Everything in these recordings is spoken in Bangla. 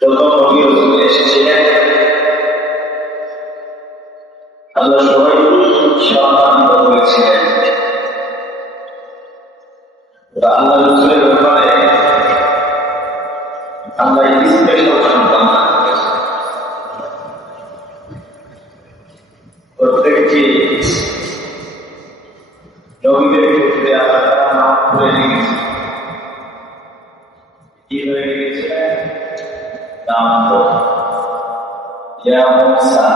যত নবী রাসূল এসেছিলেন আল্লাহ সবাইকে সম্মানিত করেছিলেন। আল্লাহ রাসূলের ব্যাপারে আল্লাহ স্পেশাল সম্মান করেছেন। প্রত্যেকটি নবীদের ক্ষেত্রে আল্লাহ তাআলা নাম করে রেখেছেন। কি হয়ে রেখেছিলেন? নাম ইয়া মূসা,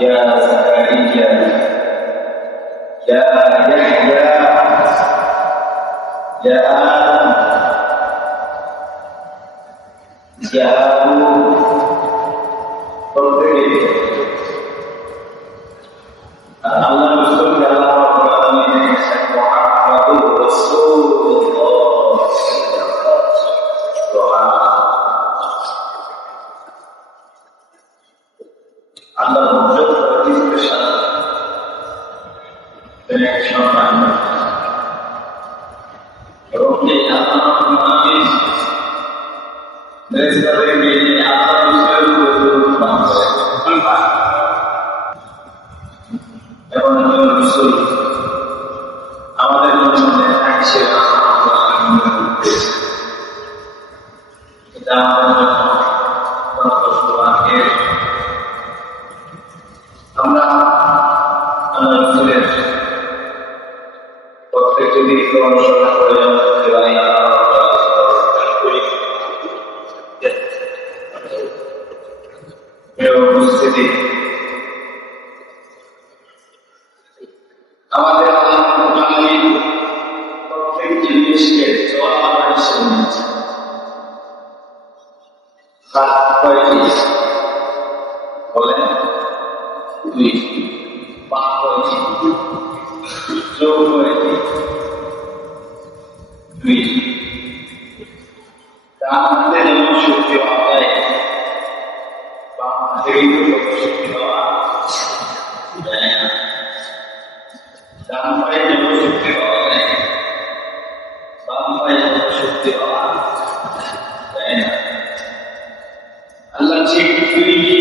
ইয়া যাকারিয়া, ইয়া ইয়াহইয়া, ইয়া আদম, ইয়া হারুন। প্রত্যেকটি আল্লাহ রাসূলকে আল্লাহ রাব্বুল আলামিন লিখেছেন মুহাম্মাদুর রাসূলুল্লাহ। আল্লাহ মর্যাদা স্পেশাল সম্মান এবং এই আল্লাহ রাব্বুল আলামিন নেতাদেরকে আল্লাহ রাসূলের উপর এবং রাসূল আমাদের জন্য নেতা হিসেবে এটা আমাদের জন্য আমরা আল্লাহ রাসূলের প্রত্যেকটি দিককে অনুসরণ করে যেতে পারি। উপস্থিতি আমাদের আল্লাহ রাব্বুল আলামিন প্রত্যেকটি জিনিসকে জবাব হিসেবে নিয়েছেন। হাত কয়টি বলেন? দুই। পা কয়টি? চোখ কয়টি? দুই। ডান হাতে যেমন শক্তি পাওয়া যায়, বাম হাতে কিন্তু শক্তি পাওয়া যায় না। ডান পায়ে যেমন শক্তি পাওয়া যায়, বাম পায়ে যেমন শক্তি পাওয়া যায় না। আল্লাহ ঠিক দুইটি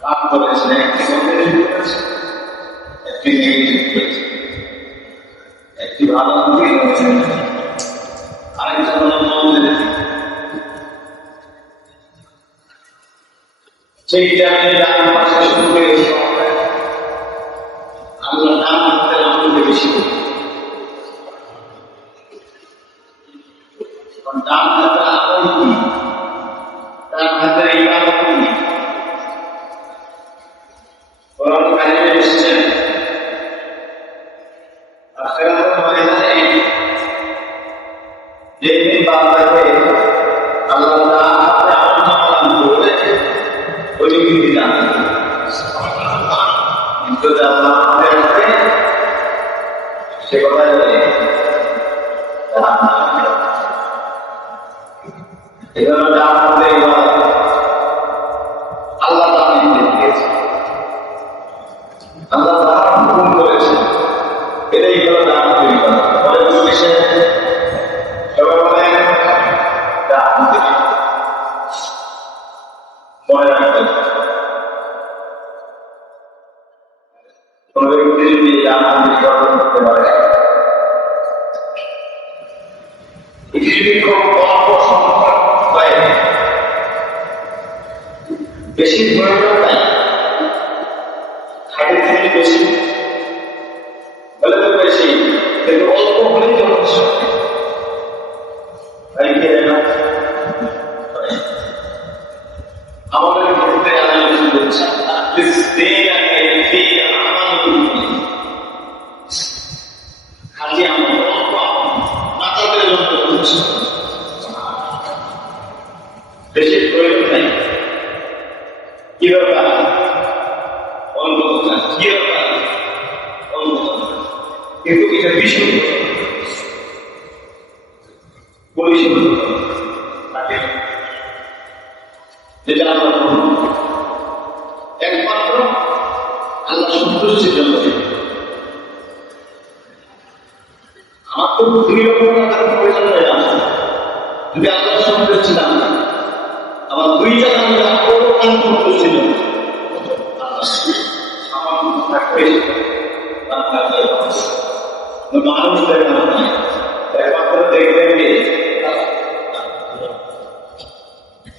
কাজ করেছেন, একটি পজিটিভ করেছে, একটি নেগেটিভ করেছে। একটি ভালো দিক করেছেন, আরেকটা হলো মন্দের দিক। সেইটা আপনি ডান পাশে শুরু করে আল্লাহ ডান হাতের আমলকে বেশি করি। ডান হাতের আমল কি? ডান হাতের ইবাদত কি? কোরআন কারিমে এসেছেন আখিরাতের ময়দানে যেদিন বান্দাকে আল্লাহ ডান হাতে আমল দান করবে ওই দিন জানেন। কিন্তু আল্লাহ হাতে আছে সে কথাই বলে এজন্য ডান হাতে ইবাদত আল্লাহ তাআলা দিয়েছে। আল্লাহ তাআলা হুকুম করেছেন, এটাই হলো ডান হাতের ইবাদত। পরে বুঝেছে সবাই বলেন ডান হাতে মনে রাখবেন। কোন ব্যক্তি যদি ডান হাতে ইবাদত করতে পারে, এটি যদি খুব অল্প সংখ্যক হয়, বেশি প্রয়োজন নাই, খাটের থেকে বেশি বলে তো বেশি, কিন্তু অল্প হলেই যথেষ্ট। তাই কি না? আমাদের ক্ষেত্রে আলোচনা করছে খালি আমরা অল্প নাটকের জন্য করছি, বেশি প্রয়োজন নাই। কি দরকার? অল্প দরকার। কি দরকার? অল্প দরকার। কিন্তু এটা ভীষণ পরিশোধ থাকে, যেটা আমরা একমাত্র আল্লাহ সন্তুষ্টির জন্য। আমার তো 2 লক্ষ টাকার প্রয়োজন হয় না, যদি আল্লাহ সন্তুষ্ট ছিলাম না, আমার দুইটা আমরা অত্যন্ত ছিল সামান্য থাকবে মানুষ একমাত্র দেখবেন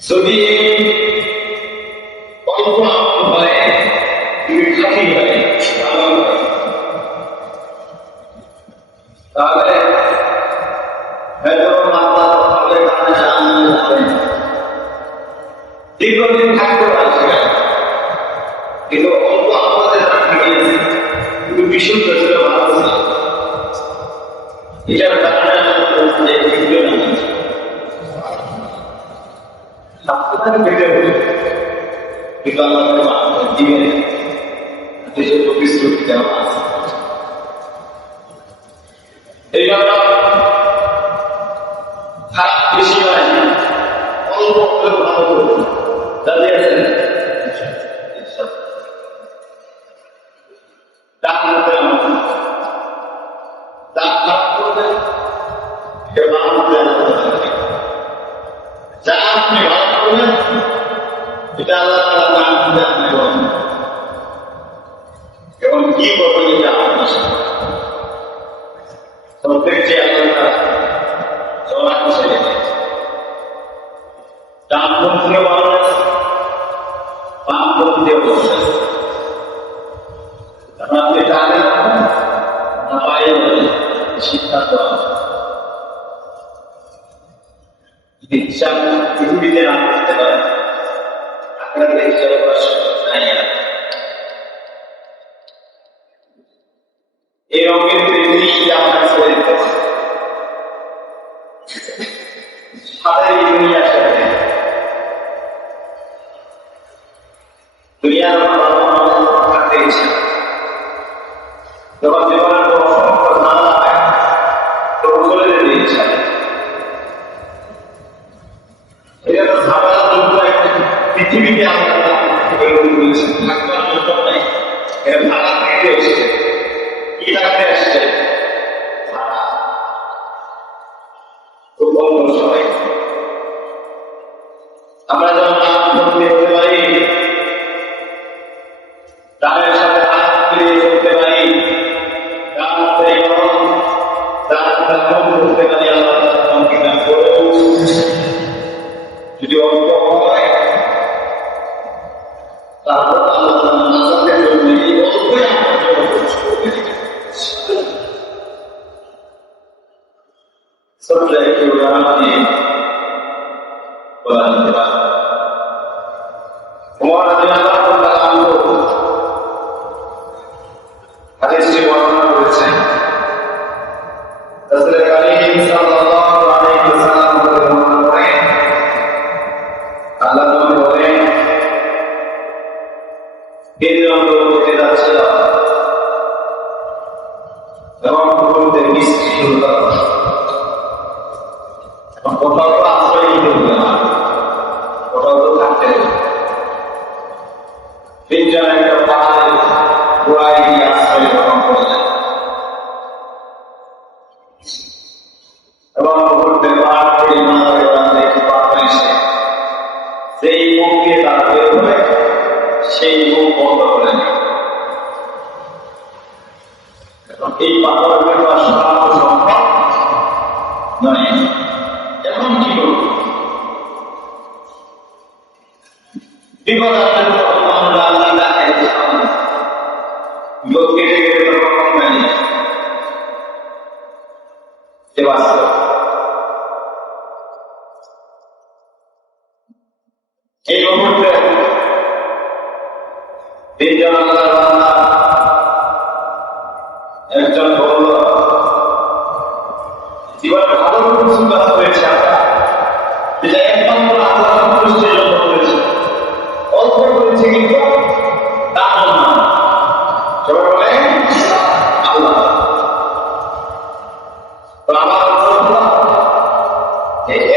যদি অল্প আমল হয় খাতি হয় তাহলে দীর্ঘদিন থাকতে পারছে কিন্তু অল্প আমাদের থাকে কিন্তু বিশুদ্ধ ছিল ভালো ছিল এটার কারণে কিন্তু আমাদের জীবনে দেশের প্রতিশ্রুতি দেওয়া আছে এই জন্য খারাপ বেশি হয় অল্প ভালো করবো দাঁড়িয়ে আছেন দাঁত মধ্যে দাঁত খারাপ করবে যা আপনি ভালো করবেন এটা আল্লাহ তাআলা দান করে আপনি বলেন এবং কি করবেন এটা আপনার প্রত্যেক যে আল্লাহ তাআলা জমা করে দান করতে পারবেন পাপ করতে বসে আপনি জানেন না পায়ে সিদ্ধান্ত যদি ইচ্ছা পৃথিবীতে না করতে পারেন আপনাদের হিসাবে এই রঙের পৃথিবী আপনার ছেড়ে দিতে সাদা দুনিয়ার সাথে দুনিয়ার থাকতে ইচ্ছা যখন জীবনের অসংখ্য ধারণা হয় তখন চলে যেতে ইচ্ছা এটা তো ঝামেলা জন্য পৃথিবীতে আমরা থাকবার জন্য নাই এটা ভাড়া থেকে এসছে কি থাকতে আসছে ভাড়া খুব অল্প সময় আমরা যখন নাম করতে হতে পারি তাদের সাথে হাত মিলিয়ে চলতে পারি করতে পারি আল্লাহ যদি অল্প হয় তারপর আল্লাহ নাজাতের জন্য এই অল্পই আমার জন্য ছোট্ট একটি উদাহরণ দিয়ে বলা যেতে পারে হাদিসটি বর্ণনা করেছেন রাসূল কারীম সাল্লাল্লাহু আলাইহি ওয়াসাল্লাম বর্ণনা করেন আল্লাহ নবী বলেন তিনজন লোক যাচ্ছিল এবং বলতে মিষ্টি হলো কোথাও তো আশ্রয় নিতে হবে না কোথাও তো থাকতে তিনজন একটা পাহাড়ে গোড়ায় গিয়ে আশ্রয় গ্রহণ করলেন এবং ঘুরতে পাহাড় থেকে মাথায় ওড়ান দেখে পাহাড় এসে সেই মুখকে তারা বের হয়ে সেই মুখ বন্ধ করে নেয় এই পাথর সরানো সম্ভব নয় এখন কি করব বিপদ আসলে আমরা আল্লাহ দেখাই লোক কেটে কেটে তো কখন নাই এই মুহূর্তে তিনজন আল্লাহর বান্দা একজন বলল জীবনে ভালো কিছু কাজ হয়েছে আমরা যেটা একমাত্র আল্লাহ সন্তুষ্টির জন্য করেছে অল্প করেছে কিন্তু তার জন্য সবাই বলে আল্লাহ তো আমার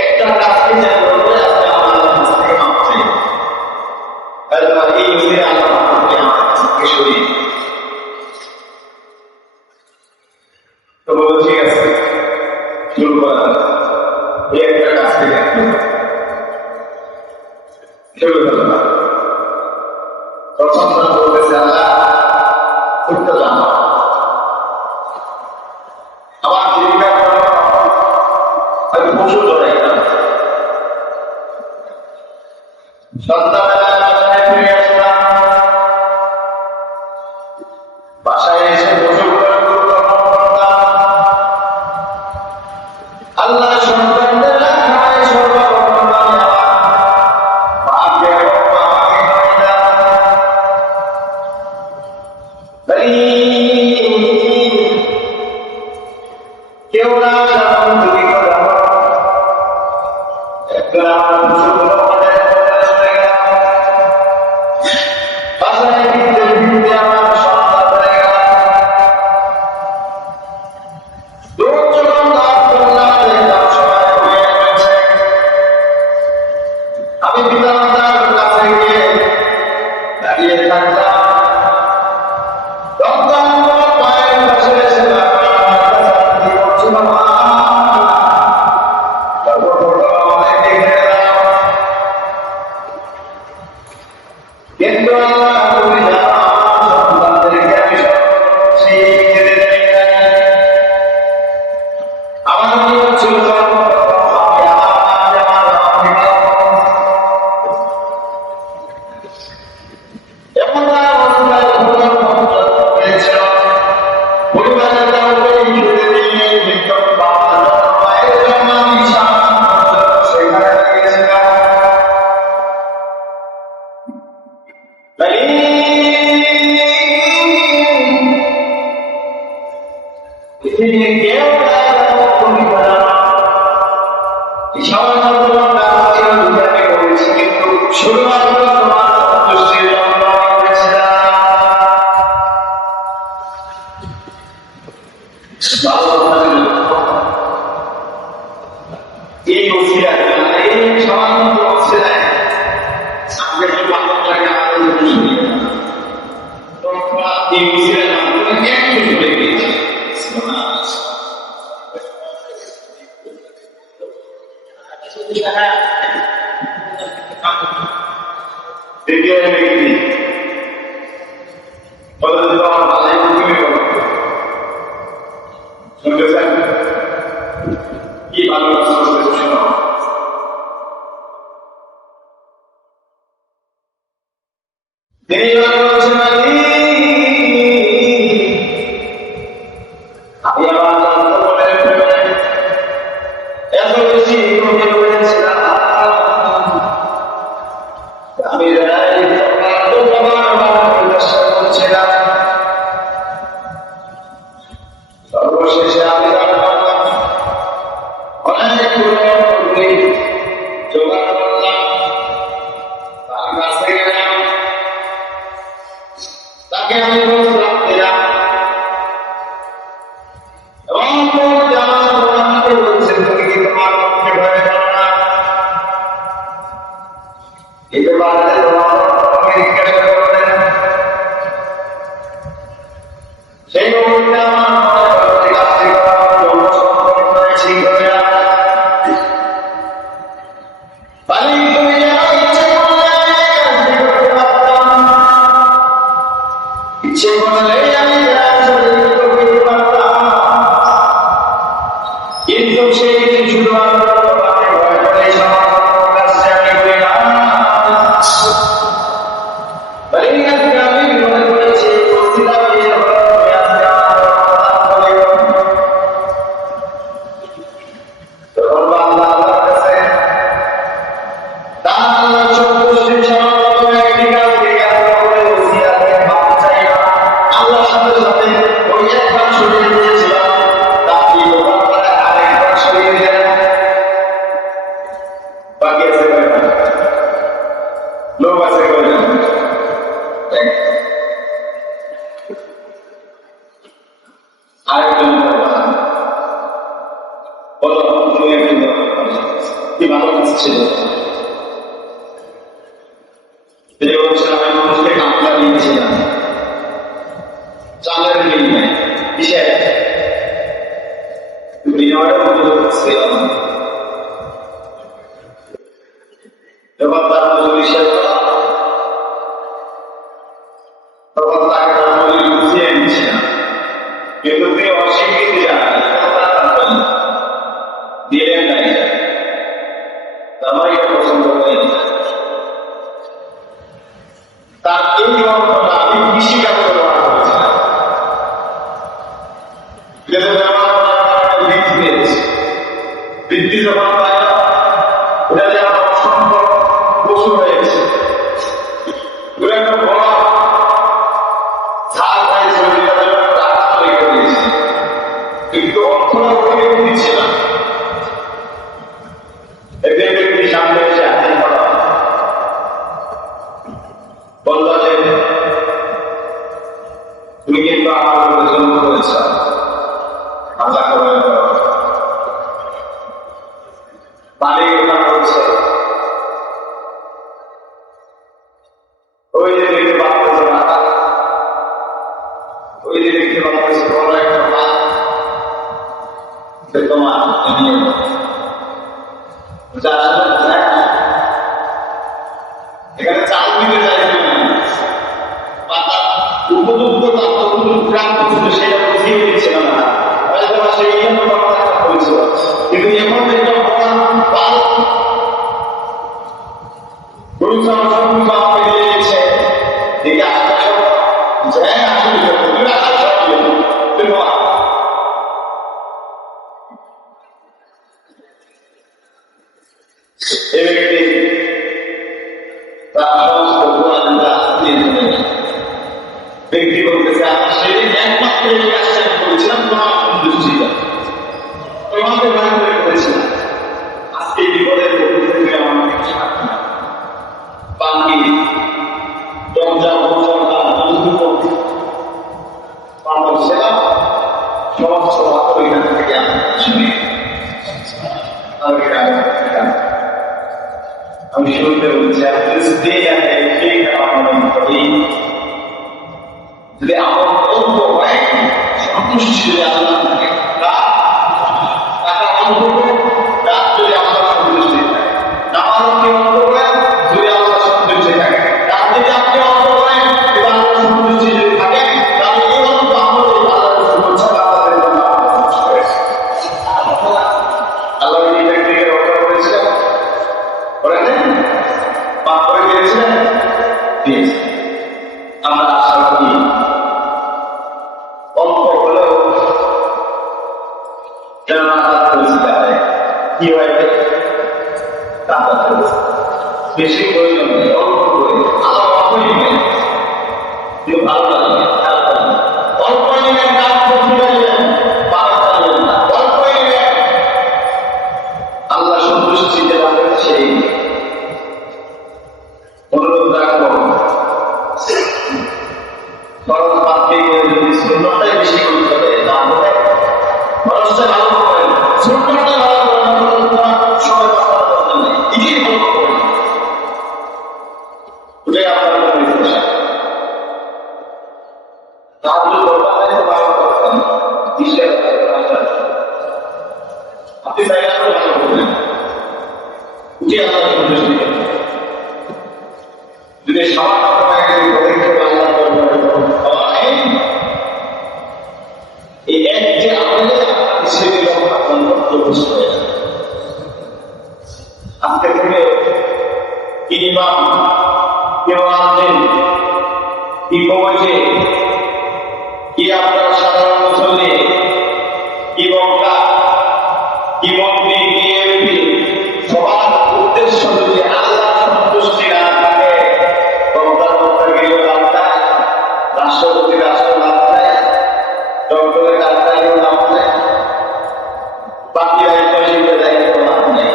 একটা কাজকে যা করবে আপনি আমার কাছ থেকে মাপ চাই এই উচিত আল্লাহ আমাকে আমার কাছে সরিয়ে তো বলো ঠিক আছে শুরু করা এই একটা কাজ থেকে খেলে ফেলো না। প্রথম তারা বলতেছে আল্লাহ উঠতে জানো, আমার জীবিকা আমি পশু জড়াই না। সন্ধ্যাবেলা বাসায় ফিরে আসলাম, বাসায় এসে পশু আল্লাহ সন্তানদের খায় সর্বপ্রথম মাকে এবং বাবাকে খাই না। কেউ না যেমন দুই বাসায় ফিরতে ফিরতে আমার সন্তান হয়ে গেল। আমি পিতামাতার কাছে গিয়ে দাঁড়িয়ে থাকলাম, পায়ের পাশে এসে কিন্তু তুমি জানো সন্তানদেরকে আমি খেতে দেই না। আমার নিয়ম ছিল পরিবারের কাউকে খেতে দিয়ে বিক্ষোভ মায়ের জন্য আমি সেখানে গেছিলাম। পৃথিবীর কেউ করেছি, কিন্তু শুধুমাত্র তোমার সন্তুষ্টির জন্য করেছিলাম। এই ওসিলায় এই সামান্য ওসিলায় আজকে একটু ভালো লাগে আমাদের জন্য শুনিয়ে তোমরা এই ওসিলায় মাধ্যমে একটু চলে গিয়েছে। দ্বিতীয় ব্যক্তি বলে দিল আমার ভালোই তুমি বলো, শুনতেছেন কি ভালো শোনো। তিনি বলছেন আমি আমার এত বেশি করেছিলাম, আমি করছিলাম। সর্বশেষে আমি অনেক জোগাড় করলাম, তার কাছে গেলাম, তাকে আমি প্রস্তাব দিলাম এবং আমাকে বলছে তুমি কি তোমার পক্ষে ভয় করো না? এতে বাড়িতে তোমার জিজ্ঞাসা করলেন। সেই মুহূর্তে আমার কাজটি করার জন্য সম্পর্ক ঠিক হয়ে যায়। তুমি ইচ্ছে করলে কাজটি করতে পারতাম, ইচ্ছে করলে আমি করতে পারতাম, কিন্তু সেই শুধুমাত্র তোমাকে ভয় করে কাজটি আমি করি না। আমি মনে করেছি লোক আছে আরেকজন বলো তুমি একজন কি ভালো কাজ ছিল। আমি মানুষকে কামলা দিয়েছিলাম, চালের মিল নেই, কিসের বিনয়ের মতো ছিলাম। যখন তার মজুরি শেষ করা তখন তাকে তার মজুরি বুঝিয়ে দিচ্ছে না, কিন্তু তিনি অস্বীকৃতি জানান দিলেন নাই, আমার এটা পছন্দ হয়নি। তার এই অর্থটা আমি কৃষিকাজে ব্যবহার করেছিলাম, বৃদ্ধি যখন পায় ওটা যে আমার অসংখ্য পশু হয়েছে, ওটা একটা বড় ঝাল হয়েছে, রাস্তা রেখে দিয়েছে, কিন্তু অর্থটা ওকে দিচ্ছে না। একদিন ব্যক্তি সামনে এসে হাজির করা বলল যে তুমি কিন্তু আমার উপরে জন্ম করেছ, আল্লাহ করে মালিক ওটা বলছে, ওই যে দেখতে পাচ্ছে না, ওই যে দেখতে পাচ্ছে বড় একটা মাছ তোমার নিয়ে এখানে চাল দিতে চাইবে না, পাতা উপযুক্ত সেটা বুঝিয়ে দিচ্ছে না, হয়তো সেই জন্য বলছিল, কিন্তু এখন যেটা গরু চাওয়া দিয়েছে দেখে ব্যক্তি বলতেছে আমার সেদিন একমাত্র এই কাজটা করেছিলাম তোমার সন্তুষ্টিটা, তোমাকে ভয় করে করেছিলাম, আজকে বিপদের থেকে আমাকে বাকি সমস্ত এখান থেকে আমি শুনতে বলছি যদি আমার অল্প হয় সন্তুষ্টি যদি আল্লাহ থাকে, টাকা অল্প রাত যদি আল্লাহ সন্তুষ্টি থাকে, আমার কি অল্প হয় যদি আল্লাহ সন্তুষ্টি থাকে, রাত যদি আপনি অল্প করেন যদি আল্লাহ সন্তুষ্টি যদি থাকে, তাহলে এই অল্প আমল আল্লাহ করছে আল্লাহ এই ব্যক্তিকে রক্ষা করেছিলেন, করেন পাপ করে দিয়েছিলেন, দিয়েছে। আমরা আশা করি অল্প হলেও যেন আঘাত পরিচিত হয়, কি হয় বেশি প্রয়োজন নেই, অল্প করে আল্লাহ অল্পই নেই, কিন্তু ভালো লাগে অল্প নেবেন, কাজ করতে পারবেন, পাওয়া যাবেন না, অল্পই নেবেন, আল্লাহ সন্তুষ্টিতে রাখবেন, সেই অনুরোধ রাখবো খরচ বাদকে যদি সুন্নতটাই বেশি করতে হবে, তাহলে খরচটা ভালো করেন, সুন্নতটা ভালো করেন, সময় বাঁচানোর দরকার নেই, নিজেই ভালো করেন, ওটাই আপনার নির্দেশা। তাহলে দরকার নেই তো ভালো করতেন, আপনি চাইলে আপনি ভালো করবেন, উঠে আপনার সন্তুষ্টি করবেন, যদি সামান্য আজকে থেকে কি ইমাম, কেউ আছেন, কি কমেছে, কি আপনার সাধারণ মুসল্লি, কি বক্তা, কি মন্ত্রী, কি এমপি, সবার উদ্দেশ্য যদি আল্লাহ সন্তুষ্টি না থাকে, বক্তার গেলেও লাভ নাই, রাষ্ট্রপতি রাষ্ট্র লাভ নাই, ডক্টরের ডাক্তারেও লাভ নাই, বাকি দায়িত্ব শিল্পের দায়িত্ব লাভ নেই,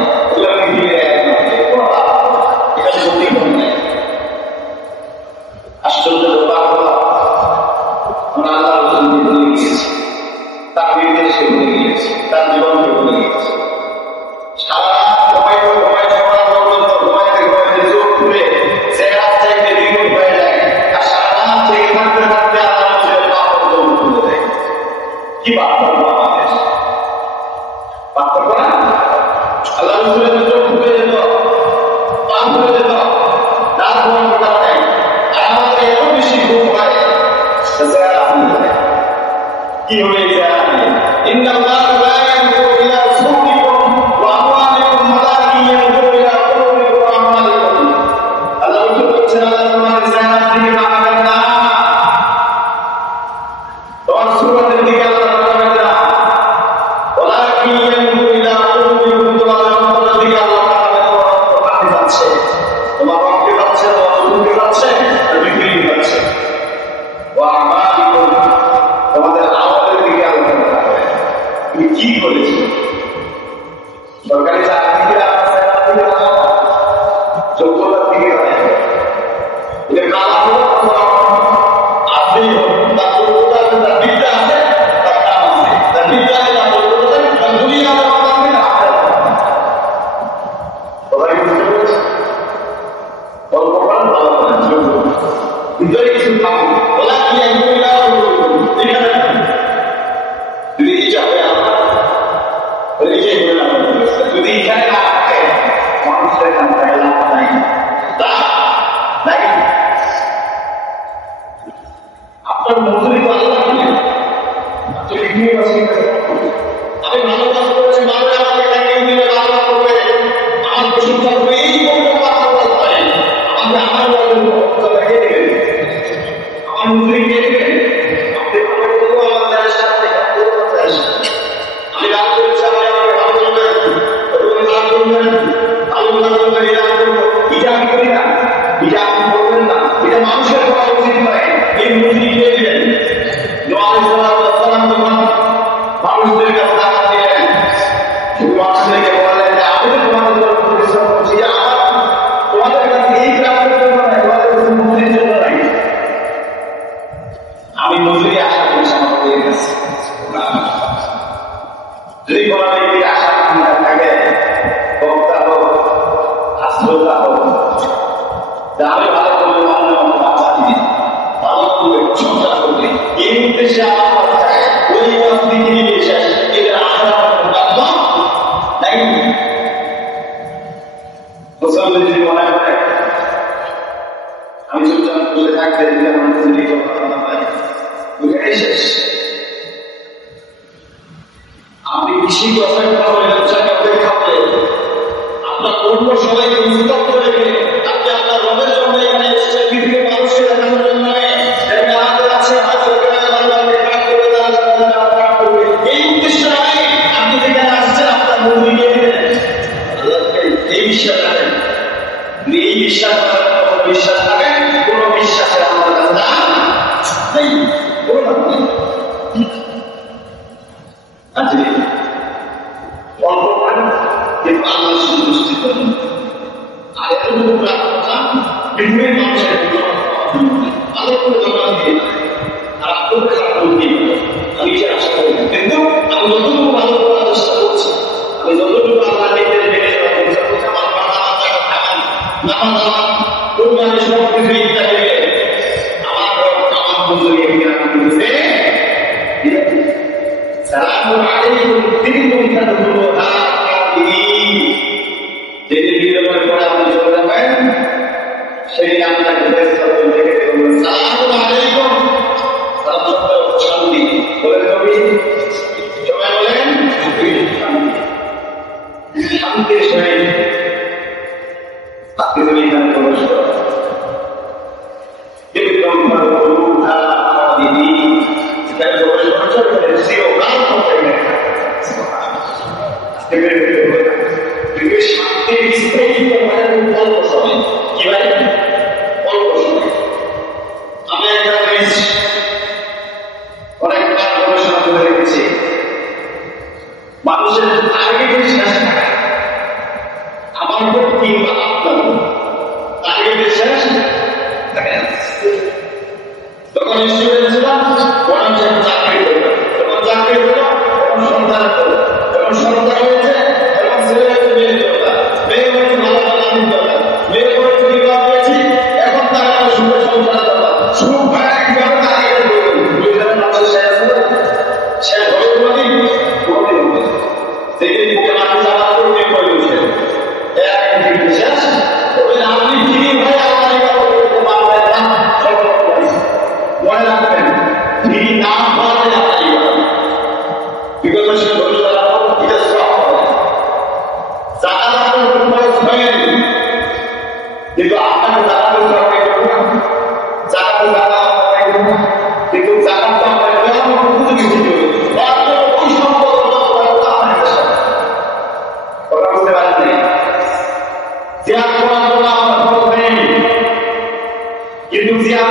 আশ্চর্য ব্যাপার, আমরা আল্লাহ ভুলে গিয়েছি, তাকবীর দিয়ে সে ভুলে গিয়েছি। পাচ্ছে, তোমার রক্তে পাচ্ছে, তোমার অধুকে পাচ্ছে, বিক্রি পাচ্ছে। ও আমার তোমাদের আমাদের দিকে আলোচনা করে তুমি কি করেছো? সরকারি চাকরি যোগ্যতার দিকে কালা হোক আপনি তার যোগ্যতা আছে, তার বিদ্যা আছে, তার কাম আছে, তার বিদ্যা আছে, তার যোগ্যতা আছে, তার দুনিয়া ভিতরে কিছু থাকুক ওলা কি যদি ইচ্ছা হয়ে যদি এখানে না থাকে মানুষের এখানে থাকে লাভ নাই আপনার মজুরি তো আল্লাহ আমি ভালো কাজ করেছি, মানুষ আমাকে কেউ দিলে আল্লাহ করবে, আমার প্রশংসা করবে, এই করবে আমাকে আমার কে দেবেন, আমার মজুরি কে দেবেন? আপনি ভালো করবো আমার দেশের সাথে আমি রাগ করেছি, আপনি আমাকে ভালো করবেন, রাগ করবেন, ভালো করবেন, রাগ করবো, এটা আমি করি না, এটা আপনি করবেন না, এটা মানুষের করা উচিত নয়। এই মজুরি কে দেবেন? মানুষদের কাছে দাওয়াত দিলেন, শুধু মানুষদেরকে বললেন যে আমি তো তোমাদের জন্য পরিশ্রম করছি, আমার তোমাদের কাছে এই গ্রামের জন্য নয়, তোমাদের কাছে মজুরির জন্য নাই, আমি মজুরি আশা করি সমাজের কাছে। যদি কোনো ব্যক্তির আশা থাকে, বক্তা হোক, আশ্রতা হোক, আমি ভালো করলে অন্য বাচ্চা দিবি, ভালো করবে, প্রশংসা করবে, এই উদ্দেশ্যে আমার ওই দিকে নিয়ে শেষ এদের আশা তাই মুসলমান যদি মনে করে আমি চুপচাপ বসে থাকতে দিলে শেষ। আপনি কৃষি অপেক্ষা করে ব্যবসাকে অপেক্ষা করে আপনার অন্য সবাইকে উত্তপ্ত রেখে আপনি আপনার রবের জন্য এখানে এসেছেন, পৃথিবীর মানুষকে দেখানোর জন্য আমাদের আছে হয়তো এই উদ্দেশ্য নয়। আপনি যেখানে আসছেন আপনার মন্দির এই বিশ্বাস রাখেন, এই বিশ্বাস বিশ্বাস থাকেন, কোন বিশ্বাসের আমাদের কাছে দাম নেই, কোনো দাম নেই। অল্প করেন কিন্তু আল্লাহ সন্তুষ্টি করেন। আর এতটুকু প্রার্থনা পৃথিবীর মানুষের আল্লাহ করে জমা দিয়ে আর আপনার খারাপ দিয়ে আমি সে আশা করি, কিন্তু আমি যতটুকু ভালো করার চেষ্টা করছি, আমি যতটুকু আল্লাহ দেখতে দেখে আমার সব কিছু ইচ্ছা দেবে আমার আমার মজুরি দিতে সালামু আলাইকুম যেদিন বিদ্যমান করে আপনি চলে যাবেন সেদিন আপনাকে সালামু আলাইকুম শান্তি বলেন কবি, সবাই বলেন শান্তির সহিত তুমি এখানে প্রবেশ করো। মানুষের আগে শেষ থাকে আমার উপর কিংবা আপনার আগে শেষ থাকে। তখন স্টুডেন্ট ছিলাম, বরং চাকরি করলো, যখন চাকরি হলো তখন সন্তান হলো, যখন সন্তান হয়েছে তখন ছেলে হয়েছে, মেয়ে দরকার, মেয়ে হয়েছে ভালো ভালো দরকার, মেয়ে হয়েছে বিবাহ হয়েছি, এখন তার একটা সুখের সংসার দরকার, সুখ ভাড়া কিভাবে তার আগে শেষ হবে কোনদিন হবে সেদিন বুকে মাটি চালা করবে কয়েছে শেষ ওই আপনি ফিরি হয়ে আমাদের করতে পারবেন না, মনে রাখবেন ফিরি না পারলে আপনারই বিগতশীল ভবিষ্যৎ এটা সব হবে জাকাতের খরচ হয়ে কিন্তু আপনাকে জাকাতের সরকারি করবে না, জাকাতের জায়গা করবে না, কিন্তু জাকাত তো আমরা কোনো কিছু করবে ওই সম্পদ যে Dia